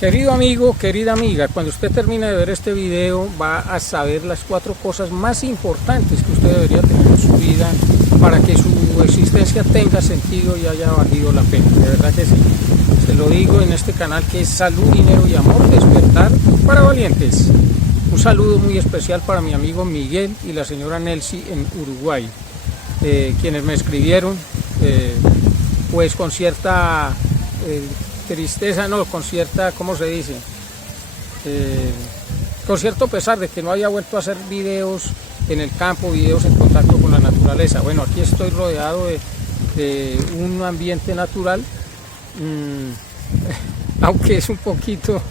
Querido amigo, querida amiga, cuando usted termine de ver este video va a saber las 4 cosas más importantes que usted debería tener en su vida para que su existencia tenga sentido y haya valido la pena. De verdad que sí. Se lo digo en este canal que es Salud, Dinero y Amor, Despertar para Valientes. Un saludo muy especial para mi amigo Miguel y la señora Nelcy en Uruguay, quienes me escribieron pues con cierta tristeza, no, con cierta, ¿cómo se dice? Con cierto pesar de que no haya vuelto a hacer videos en el campo, videos en contacto con la naturaleza. Bueno, aquí estoy rodeado de un ambiente natural, aunque es un poquito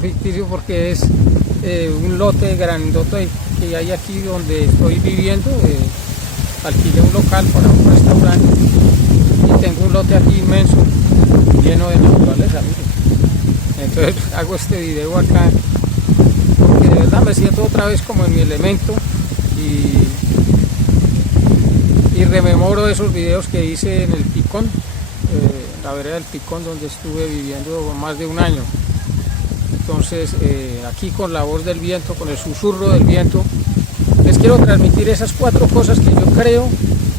ficticio porque es un lote grandote que hay aquí donde estoy viviendo. Alquilé un local para un restaurante y tengo un lote aquí inmenso lleno de naturaleza, miren. Entonces hago este video acá porque de verdad me siento otra vez como en mi elemento y rememoro esos videos que hice en el Picón, la vereda del Picón, donde estuve viviendo más de un año. Entonces aquí con la voz del viento, con el susurro del viento, les quiero transmitir esas 4 cosas que yo creo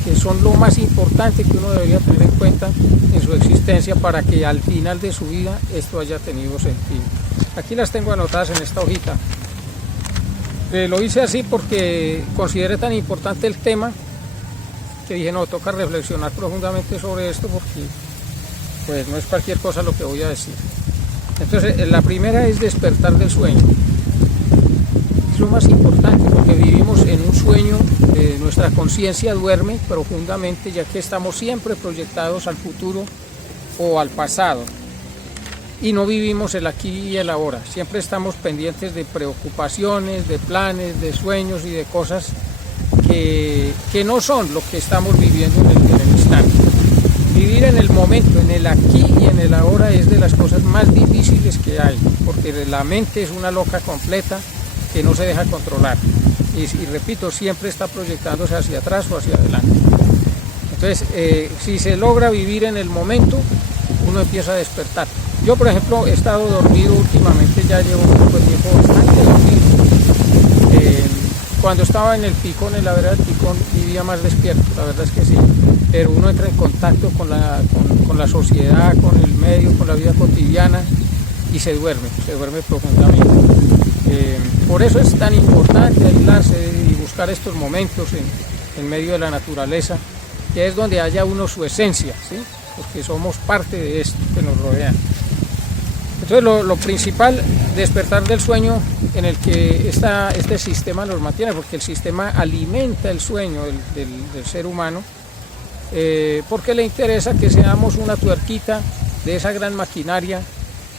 que son lo más importante que uno debería tener en cuenta en su existencia para que al final de su vida esto haya tenido sentido. Aquí las tengo anotadas en esta hojita. Lo hice así porque consideré tan importante el tema que dije, no, toca reflexionar profundamente sobre esto porque pues no es cualquier cosa lo que voy a decir. Entonces, la primera es despertar del sueño. Es lo más importante porque vivimos en un sueño, nuestra conciencia duerme profundamente ya que estamos siempre proyectados al futuro o al pasado y no vivimos el aquí y el ahora. Siempre estamos pendientes de preocupaciones, de planes, de sueños y de cosas que no son lo que estamos viviendo en el instante. Vivir en el momento, en el aquí y en el ahora es de las cosas más difíciles que hay, porque la mente es una loca completa que no se deja controlar y repito, siempre está proyectándose hacia atrás o hacia adelante. Entonces, si se logra vivir en el momento, uno empieza a despertar. Yo, por ejemplo, he estado dormido últimamente, ya llevo un poco de tiempo bastante dormido. Cuando estaba en el Picón, en la vereda del Picón, vivía más despierto, la verdad es que sí, pero uno entra en contacto con la sociedad, con el medio, con la vida cotidiana y se duerme profundamente. Por eso es tan importante aislarse y buscar estos momentos en medio de la naturaleza, que es donde haya uno su esencia, ¿sí? Porque somos parte de esto que nos rodea. Entonces lo principal, despertar del sueño en el que este sistema nos mantiene, porque el sistema alimenta el sueño del ser humano, porque le interesa que seamos una tuerquita de esa gran maquinaria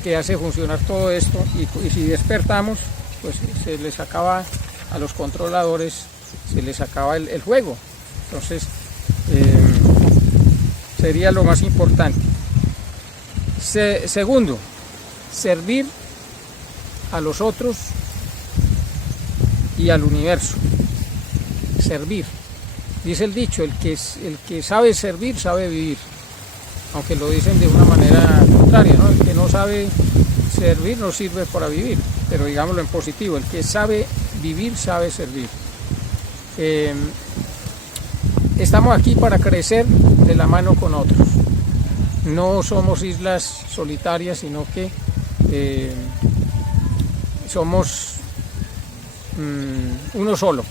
que hace funcionar todo esto y si despertamos, pues se les acaba a los controladores, se les acaba el juego. Entonces sería lo más importante. Segundo, servir a los otros y al universo. Servir. Dice el dicho, el que sabe servir, sabe vivir. Aunque lo dicen de una manera contraria, ¿no? El que no sabe servir no sirve para vivir, pero digámoslo en positivo, el que sabe vivir, sabe servir. Estamos aquí para crecer de la mano con otros. No somos islas solitarias, sino que somos uno solo.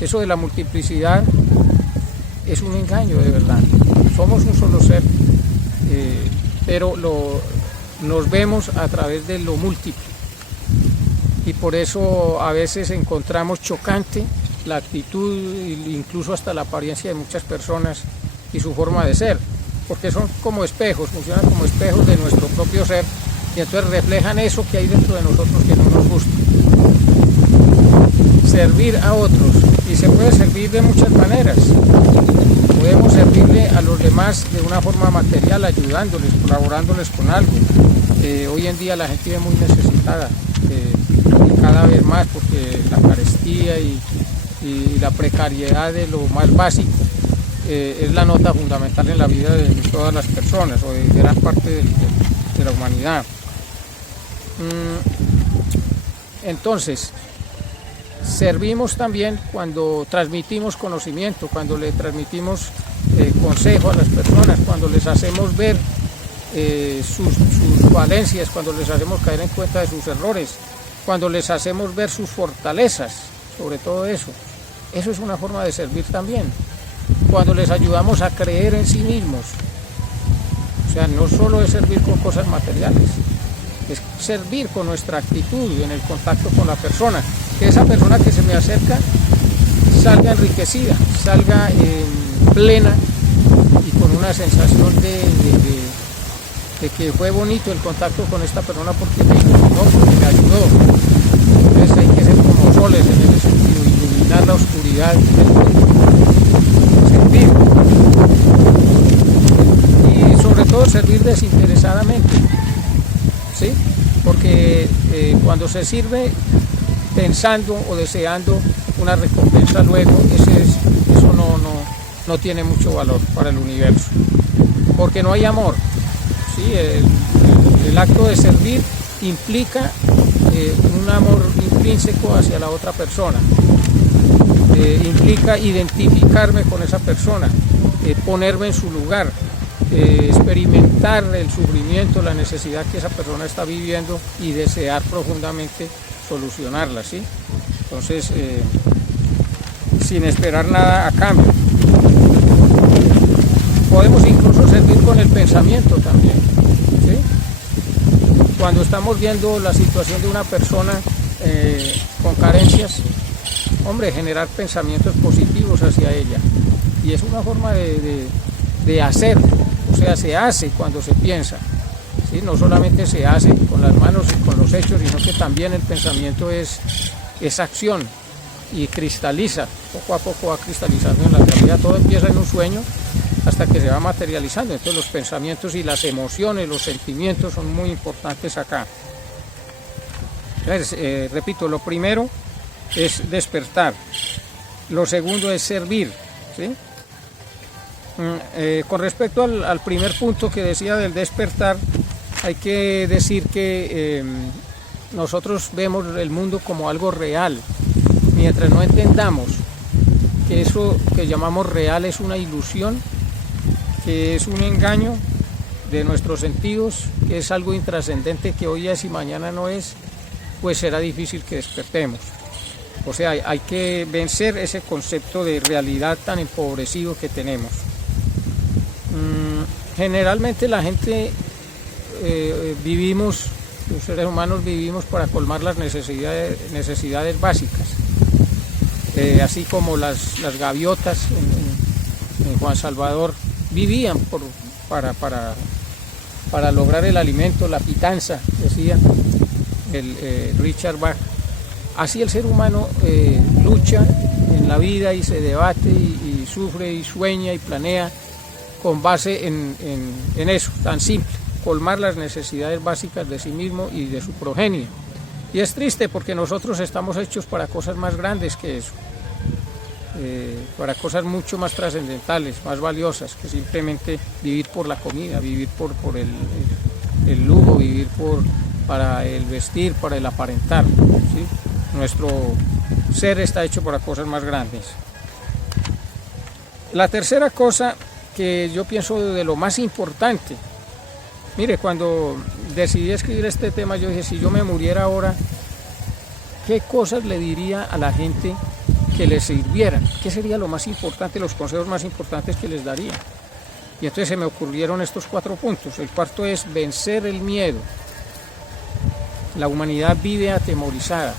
Eso de la multiplicidad es un engaño, de verdad. Somos un solo ser, pero nos vemos a través de lo múltiple. Y por eso a veces encontramos chocante la actitud, incluso hasta la apariencia de muchas personas y su forma de ser, porque son como espejos, funcionan como espejos de nuestro propio ser y entonces reflejan eso que hay dentro de nosotros que no nos gusta. Servir a otros, y se puede servir de muchas maneras. Podemos servirle a los demás de una forma material, ayudándoles, colaborándoles con algo. Hoy en día la gente vive muy necesitada, y cada vez más, porque la carestía y la precariedad de lo más básico es la nota fundamental en la vida de todas las personas o de gran parte de la humanidad. Entonces, servimos también cuando transmitimos conocimiento, cuando le transmitimos consejo a las personas, cuando les hacemos ver sus falencias, cuando les hacemos caer en cuenta de sus errores, cuando les hacemos ver sus fortalezas, sobre todo eso. Eso es una forma de servir también. Cuando les ayudamos a creer en sí mismos. O sea, no solo es servir con cosas materiales, es servir con nuestra actitud en el contacto con la persona. Que esa persona que se me acerca salga enriquecida, salga plena y con una sensación de que fue bonito el contacto con esta persona porque me iluminó, porque me ayudó. Entonces hay que ser como soles en ese sentido, iluminar la oscuridad del mundo, servir. Y sobre todo servir desinteresadamente, ¿sí? Porque cuando se sirve pensando o deseando una recompensa luego, eso no tiene mucho valor para el universo, porque no hay amor. ¿Sí? El acto de servir implica un amor intrínseco hacia la otra persona, implica identificarme con esa persona, ponerme en su lugar, experimentar el sufrimiento, la necesidad que esa persona está viviendo y desear profundamente solucionarla, ¿sí? Entonces, sin esperar nada a cambio. Podemos incluso servir con el pensamiento también, ¿sí? Cuando estamos viendo la situación de una persona con carencias, hombre, generar pensamientos positivos hacia ella. Y es una forma de hacer, o sea, se hace cuando se piensa, ¿sí? No solamente se hace con las manos y con los hechos, sino que también el pensamiento es acción y cristaliza, poco a poco va cristalizando en la realidad. Todo empieza en un sueño hasta que se va materializando. Entonces los pensamientos y las emociones, los sentimientos son muy importantes acá. Entonces, repito, lo primero es despertar, lo segundo es servir, ¿sí? Con respecto al primer punto que decía del despertar, hay que decir que nosotros vemos el mundo como algo real, mientras no entendamos que eso que llamamos real es una ilusión, que es un engaño de nuestros sentidos, que es algo intrascendente que hoy es y mañana no es, pues será difícil que despertemos. O sea, hay que vencer ese concepto de realidad tan empobrecido que tenemos. Generalmente la gente vivimos, los seres humanos vivimos para colmar las necesidades básicas, así como las gaviotas en Juan Salvador vivían para lograr el alimento, la pitanza, decía el Richard Bach. Así el ser humano lucha en la vida y se debate y sufre y sueña y planea con base en eso, tan simple, colmar las necesidades básicas de sí mismo y de su progenie. Y es triste porque nosotros estamos hechos para cosas más grandes que eso, para cosas mucho más trascendentales, más valiosas, que simplemente vivir por la comida, vivir por el lujo, vivir para el vestir, para el aparentar, ¿sí? Nuestro ser está hecho para cosas más grandes. La tercera cosa que yo pienso de lo más importante, mire, cuando decidí escribir este tema, yo dije, si yo me muriera ahora, ¿qué cosas le diría a la gente que les sirvieran? ¿Qué sería lo más importante, los consejos más importantes que les daría? Y entonces se me ocurrieron estos 4 puntos. El cuarto es vencer el miedo. La humanidad vive atemorizada.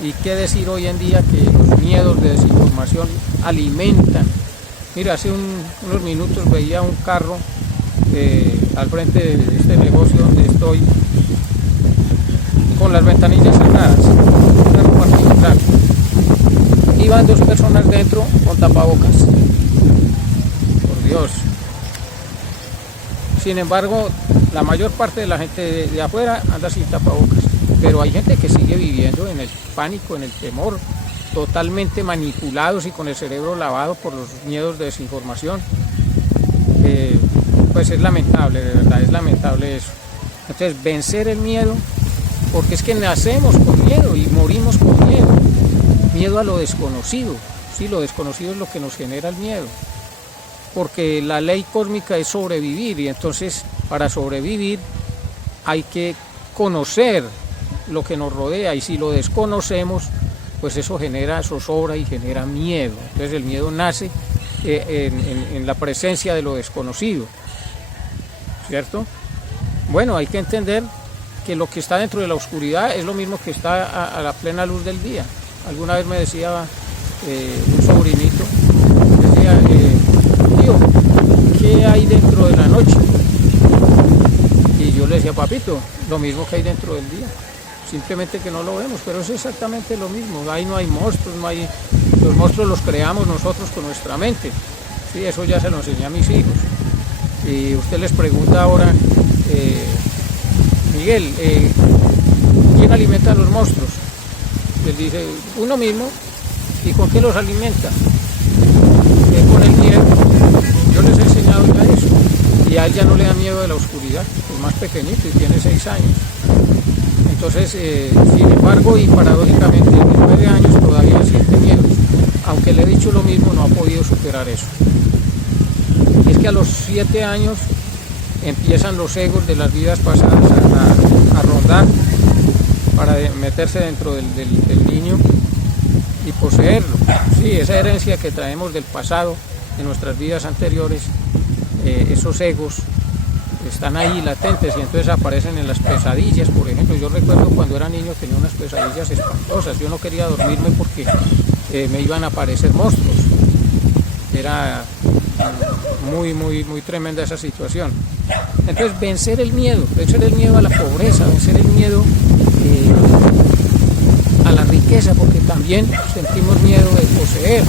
Y qué decir hoy en día que los miedos de desinformación alimentan. Mira, hace unos minutos veía un carro al frente de este negocio donde estoy con las ventanillas cerradas, un carro particular. Iban 2 personas dentro con tapabocas. Por Dios. Sin embargo, la mayor parte de la gente de afuera anda sin tapabocas. Pero hay gente que sigue viviendo en el pánico, en el temor, totalmente manipulados y con el cerebro lavado por los miedos de desinformación. Pues es lamentable, de verdad, es lamentable eso. Entonces, vencer el miedo, porque es que nacemos con miedo y morimos con miedo. Miedo a lo desconocido, sí, lo desconocido es lo que nos genera el miedo. Porque la ley cósmica es sobrevivir, y entonces para sobrevivir hay que conocer lo que nos rodea, y si lo desconocemos, pues eso genera zozobra y genera miedo. Entonces el miedo nace en la presencia de lo desconocido, ¿cierto? Bueno, hay que entender que lo que está dentro de la oscuridad es lo mismo que está a la plena luz del día. Alguna vez me decía un sobrinito, decía, tío, ¿qué hay dentro de la noche? Y yo le decía, papito, lo mismo que hay dentro del día, simplemente que no lo vemos, pero es exactamente lo mismo. Ahí no hay monstruos, los monstruos los creamos nosotros con nuestra mente. Sí, eso ya se lo enseñé a mis hijos. Y usted les pregunta ahora, Miguel, ¿quién alimenta a los monstruos? Les dice, uno mismo. ¿Y con qué los alimenta? Con el miedo. Yo les he enseñado ya eso. Y a él ya no le da miedo de la oscuridad, es más pequeñito y tiene 6 años. Entonces, sin embargo, y paradójicamente, a los 9 años todavía siente miedo. Aunque le he dicho lo mismo, no ha podido superar eso. Y es que a los 7 años empiezan los egos de las vidas pasadas a rondar para meterse dentro del niño y poseerlo. Sí, esa herencia que traemos del pasado, de nuestras vidas anteriores, esos egos están ahí latentes y entonces aparecen en las pesadillas. Por ejemplo, yo recuerdo cuando era niño tenía unas pesadillas espantosas. Yo no quería dormirme porque me iban a aparecer monstruos. Era muy tremenda esa situación. Entonces, vencer el miedo a la pobreza, vencer el miedo a la riqueza, porque también sentimos miedo de poseer,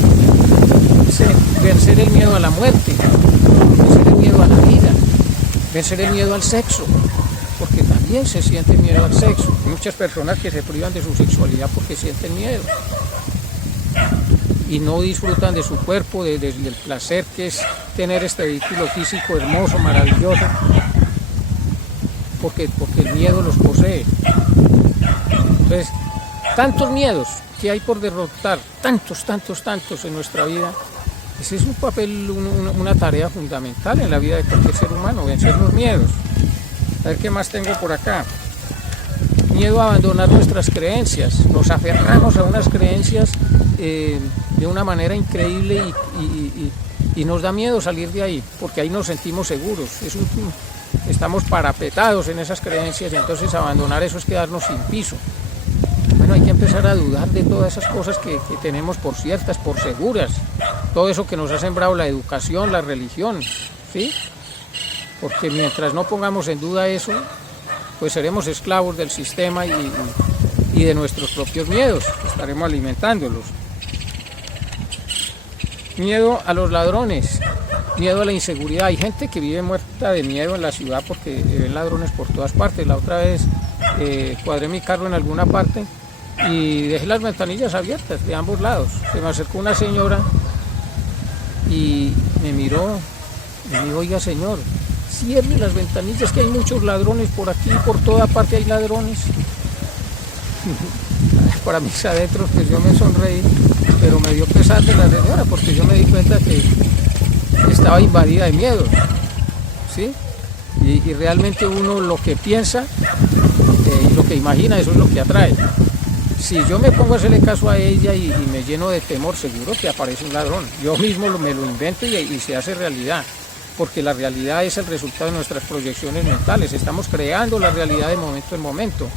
vencer el miedo a la muerte, vencer el miedo a la vida, vencer el miedo al sexo, porque también se siente miedo al sexo. Hay muchas personas que se privan de su sexualidad porque sienten miedo y no disfrutan de su cuerpo, del placer que es tener este vehículo físico hermoso, maravilloso, porque el miedo los posee. Entonces, tantos miedos que hay por derrotar, tantos en nuestra vida. Ese es un papel, una tarea fundamental en la vida de cualquier ser humano, vencer los miedos. A ver qué más tengo por acá. Miedo a abandonar nuestras creencias. Nos aferramos a unas creencias de una manera increíble y nos da miedo salir de ahí, porque ahí nos sentimos seguros. Estamos parapetados en esas creencias y entonces abandonar eso es quedarnos sin piso. Bueno, hay que empezar a dudar de todas esas cosas que tenemos por ciertas, por seguras. Todo eso que nos ha sembrado la educación, la religión, ¿sí? Porque mientras no pongamos en duda eso, pues seremos esclavos del sistema y de nuestros propios miedos, estaremos alimentándolos. Miedo a los ladrones, miedo a la inseguridad. Hay gente que vive muerta de miedo en la ciudad porque ven ladrones por todas partes. La otra vez cuadré mi carro en alguna parte y dejé las ventanillas abiertas de ambos lados. Se me acercó una señora y me miró y me dijo, oiga señor, cierre las ventanillas que hay muchos ladrones por aquí, por toda parte hay ladrones. Para mis adentros, pues yo me sonreí, pero me dio pesar de la señora porque yo me di cuenta que estaba invadida de miedo, ¿sí? Y realmente uno lo que piensa y lo que imagina, eso es lo que atrae. Si yo me pongo a hacerle caso a ella y me lleno de temor, seguro que aparece un ladrón. Yo mismo me lo invento y se hace realidad, porque la realidad es el resultado de nuestras proyecciones mentales. Estamos creando la realidad de momento en momento.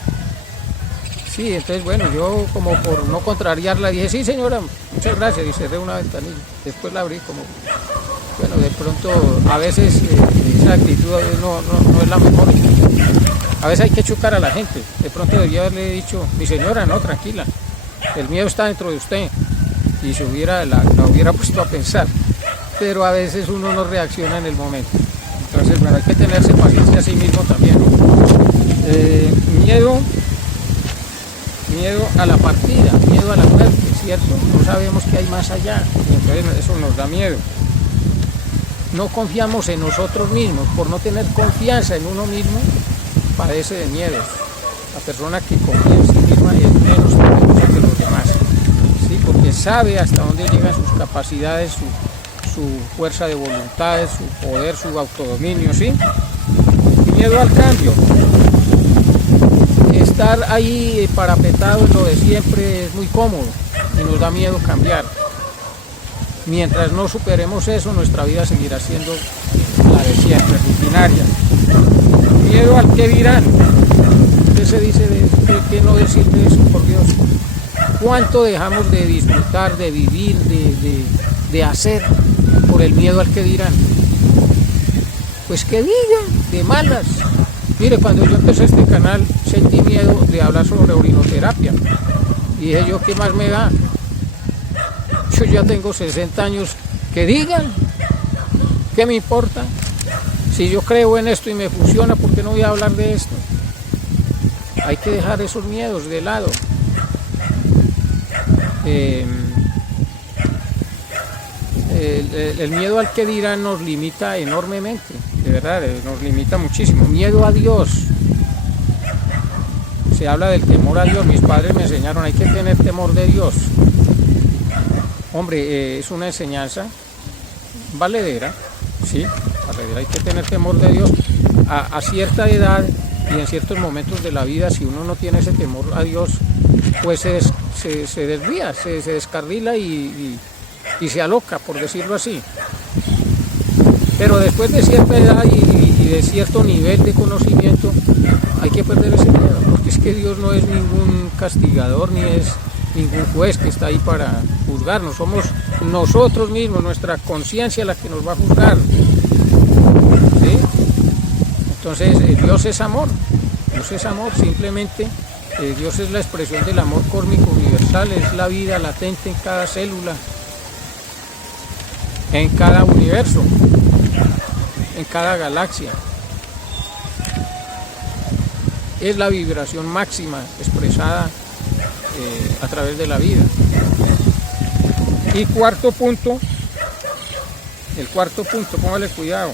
Sí, entonces bueno, yo como por no contrariarla dije, sí señora, muchas gracias, y cerré una ventanilla. Después la abrí como, bueno, de pronto a veces esa actitud no es la mejor. A veces hay que chocar a la gente. De pronto debía haberle dicho, mi señora, no, tranquila, el miedo está dentro de usted. Y la hubiera puesto a pensar. Pero a veces uno no reacciona en el momento. Entonces, bueno, hay que tenerse paciencia a sí mismo también. Miedo miedo a la partida, miedo a la muerte, ¿cierto? No sabemos qué hay más allá, y entonces eso nos da miedo. No confiamos en nosotros mismos, por no tener confianza en uno mismo, padece de miedos. La persona que confía en sí misma es menos poderosa que los demás, ¿sí? Porque sabe hasta dónde llegan sus capacidades, su fuerza de voluntad, su poder, su autodominio, ¿sí? Y miedo al cambio. Estar ahí parapetado en lo de siempre es muy cómodo y nos da miedo cambiar. Mientras no superemos eso, nuestra vida seguirá siendo la de siempre, rutinaria. Miedo al qué dirán. ¿Qué se dice de qué no decir de eso, por Dios? ¿Cuánto dejamos de disfrutar, de vivir, de hacer por el miedo al que dirán? Pues que digan, de malas. Mire, cuando yo empecé este canal sentí miedo de hablar sobre orinoterapia. Y dije yo, ¿qué más me da? Yo ya tengo 60 años, que digan, ¿qué me importa? Si yo creo en esto y me funciona, ¿por qué no voy a hablar de esto? Hay que dejar esos miedos de lado. El miedo al que dirán nos limita enormemente, de verdad, nos limita muchísimo. Miedo a Dios. Se habla del temor a Dios, mis padres me enseñaron, hay que tener temor de Dios. Hombre, es una enseñanza valedera, ¿sí? Valedera, hay que tener temor de Dios. A cierta edad y en ciertos momentos de la vida, si uno no tiene ese temor a Dios, pues se desvía, se descarrila y se aloca, por decirlo así. Pero después de cierta edad y de cierto nivel de conocimiento, hay que perder ese miedo, porque es que Dios no es ningún castigador, ni es ningún juez que está ahí para juzgarnos. Somos nosotros mismos, nuestra conciencia la que nos va a juzgar, ¿sí? Entonces Dios es amor, simplemente Dios es la expresión del amor cósmico universal, es la vida latente en cada célula, en cada universo, en cada galaxia. Es la vibración máxima expresada a través de la vida. Y cuarto punto, póngale cuidado.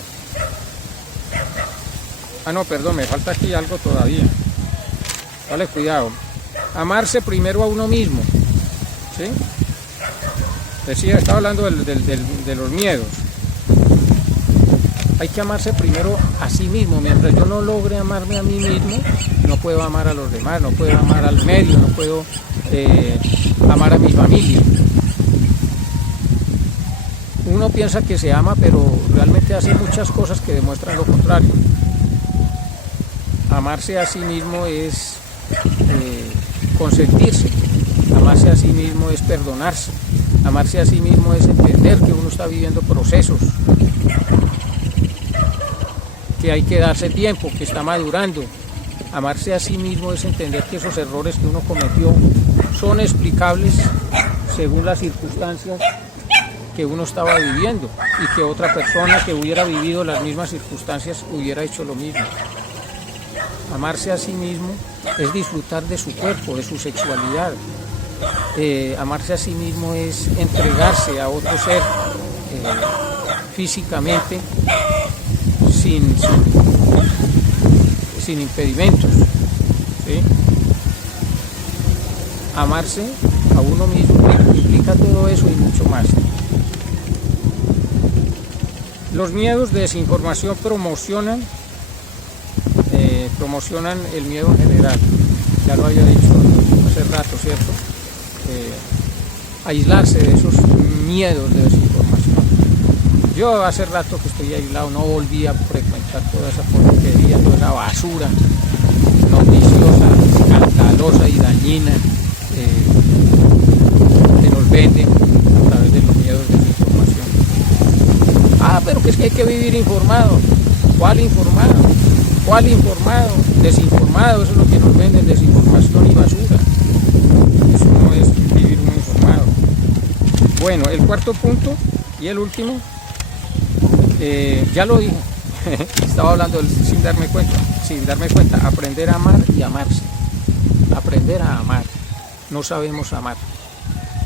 No, perdón, me falta aquí algo todavía. Vale, cuidado. Amarse primero a uno mismo, ¿sí? Decía, estaba hablando de los miedos. Hay que amarse primero a sí mismo. Mientras yo no logre amarme a mí mismo, no puedo amar a los demás, no puedo amar al medio, no puedo amar a mi familia. Uno piensa que se ama, pero realmente hace muchas cosas que demuestran lo contrario. Amarse a sí mismo es consentirse, amarse a sí mismo es perdonarse, amarse a sí mismo es entender que uno está viviendo procesos, que hay que darse tiempo, que está madurando. Amarse a sí mismo es entender que esos errores que uno cometió son explicables según las circunstancias que uno estaba viviendo y que otra persona que hubiera vivido las mismas circunstancias hubiera hecho lo mismo. Amarse a sí mismo es disfrutar de su cuerpo, de su sexualidad. Amarse a sí mismo es entregarse a otro ser físicamente sin impedimentos, ¿sí? Amarse a uno mismo implica todo eso y mucho más. Los miedos de desinformación promocionan el miedo en general. Ya lo había dicho hace rato, ¿cierto? Aislarse de esos miedos de desinformación. Yo hace rato que estoy aislado, no volví a frecuentar toda esa porquería, toda esa basura noticiosa, escandalosa y dañina que nos venden a través de los miedos de desinformación. Pero que es que hay que vivir informado. ¿Cuál informado? ¿Cuál informado? Desinformado, eso es lo que nos venden, desinformación y basura. Eso no es vivir muy informado. Bueno, el cuarto punto y el último, ya lo dije, estaba hablando sin darme cuenta, aprender a amar y amarse. Aprender a amar. no sabemos amar.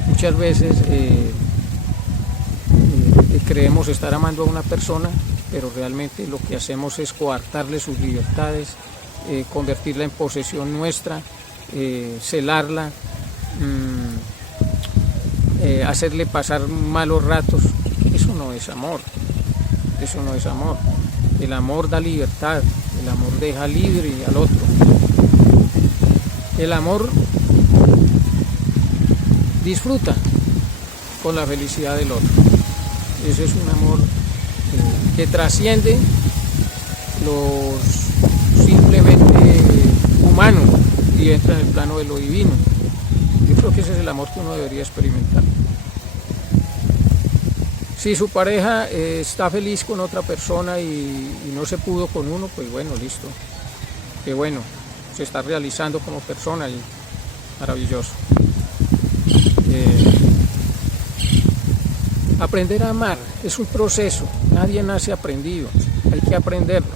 Muchas veces creemos estar amando a una persona, pero realmente lo que hacemos es coartarle sus libertades, convertirla en posesión nuestra, celarla, hacerle pasar malos ratos. Eso no es amor, eso no es amor. El amor da libertad, el amor deja libre al otro. El amor disfruta con la felicidad del otro. Ese es un amor que trasciende lo simplemente humano y entra en el plano de lo divino. Yo creo que ese es el amor que uno debería experimentar. Si su pareja está feliz con otra persona y no se pudo con uno, pues bueno, listo. Qué bueno, se está realizando como persona y maravilloso. Aprender a amar es un proceso, nadie nace aprendido, hay que aprenderlo.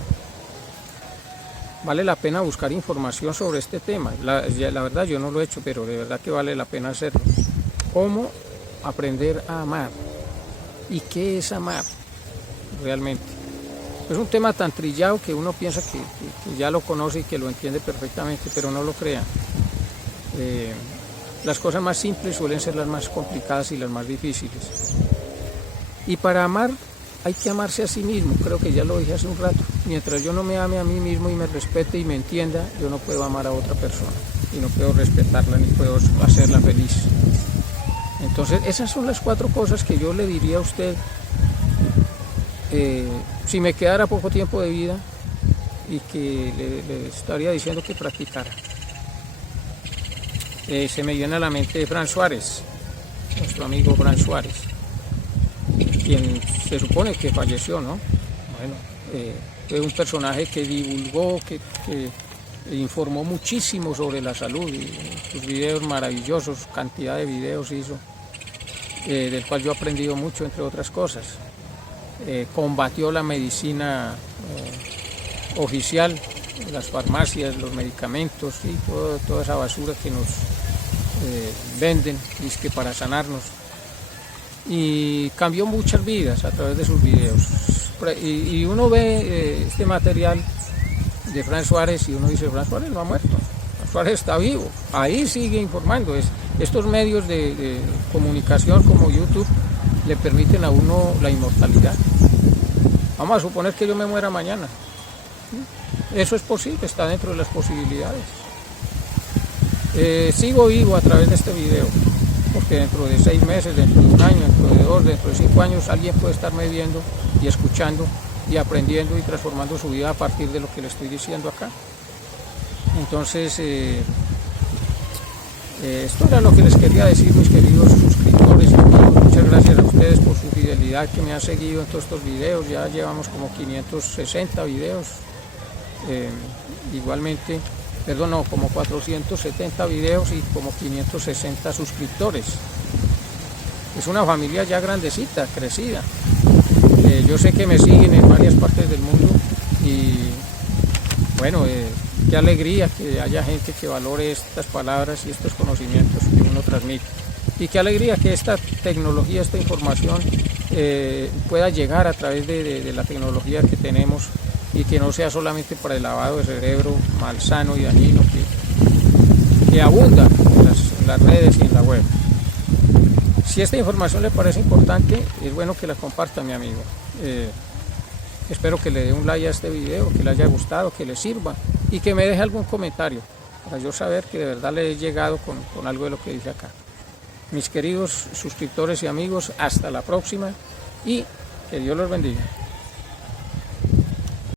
Vale la pena buscar información sobre este tema. La verdad yo no lo he hecho, pero de verdad que vale la pena hacerlo. ¿Cómo aprender a amar? ¿Y qué es amar realmente? Es un tema tan trillado que uno piensa que ya lo conoce y que lo entiende perfectamente, pero no lo crean. Las cosas más simples suelen ser las más complicadas y las más difíciles. Y para amar hay que amarse a sí mismo, creo que ya lo dije hace un rato. Mientras yo no me ame a mí mismo y me respete y me entienda, yo no puedo amar a otra persona y no puedo respetarla ni puedo hacerla feliz. Entonces esas son las 4 cosas que yo le diría a usted si me quedara poco tiempo de vida y que le estaría diciendo que practicara. Se me viene a la mente Fran Suárez, nuestro amigo Fran Suárez, quien se supone que falleció, ¿no? Bueno, fue un personaje que divulgó, que informó muchísimo sobre la salud y sus videos maravillosos, cantidad de videos hizo, del cual yo he aprendido mucho, entre otras cosas. Combatió la medicina oficial, las farmacias, los medicamentos y toda esa basura que nos venden, dizque para sanarnos. Y cambió muchas vidas a través de sus videos. Y uno ve este material de Fran Suárez y uno dice, Fran Suárez no ha muerto, Fran Suárez está vivo, ahí sigue informando. Estos medios de comunicación como YouTube le permiten a uno la inmortalidad. Vamos a suponer que yo me muera mañana. Eso es posible, está dentro de las posibilidades. Sigo vivo a través de este video, porque dentro de 6 meses, dentro de 1 año, dentro de 2, dentro de 5 años, alguien puede estarme viendo y escuchando y aprendiendo y transformando su vida a partir de lo que le estoy diciendo acá. Entonces, esto era lo que les quería decir, mis queridos suscriptores y amigos. Muchas gracias a ustedes por su fidelidad que me han seguido en todos estos videos. Ya llevamos como 560 videos. Igualmente, como 470 videos y como 560 suscriptores. Es una familia ya grandecita, crecida. Yo sé que me siguen en varias partes del mundo y bueno, qué alegría que haya gente que valore estas palabras y estos conocimientos que uno transmite. Y qué alegría que esta tecnología, esta información pueda llegar a través de la tecnología que tenemos y que no sea solamente para el lavado de cerebro malsano y dañino que abunda en las redes y en la web. Si esta información le parece importante, es bueno que la comparta, mi amigo. Espero que le dé un like a este video, que le haya gustado, que le sirva y que me deje algún comentario para yo saber que de verdad le he llegado con algo de lo que dice acá. Mis queridos suscriptores y amigos, hasta la próxima y que Dios los bendiga.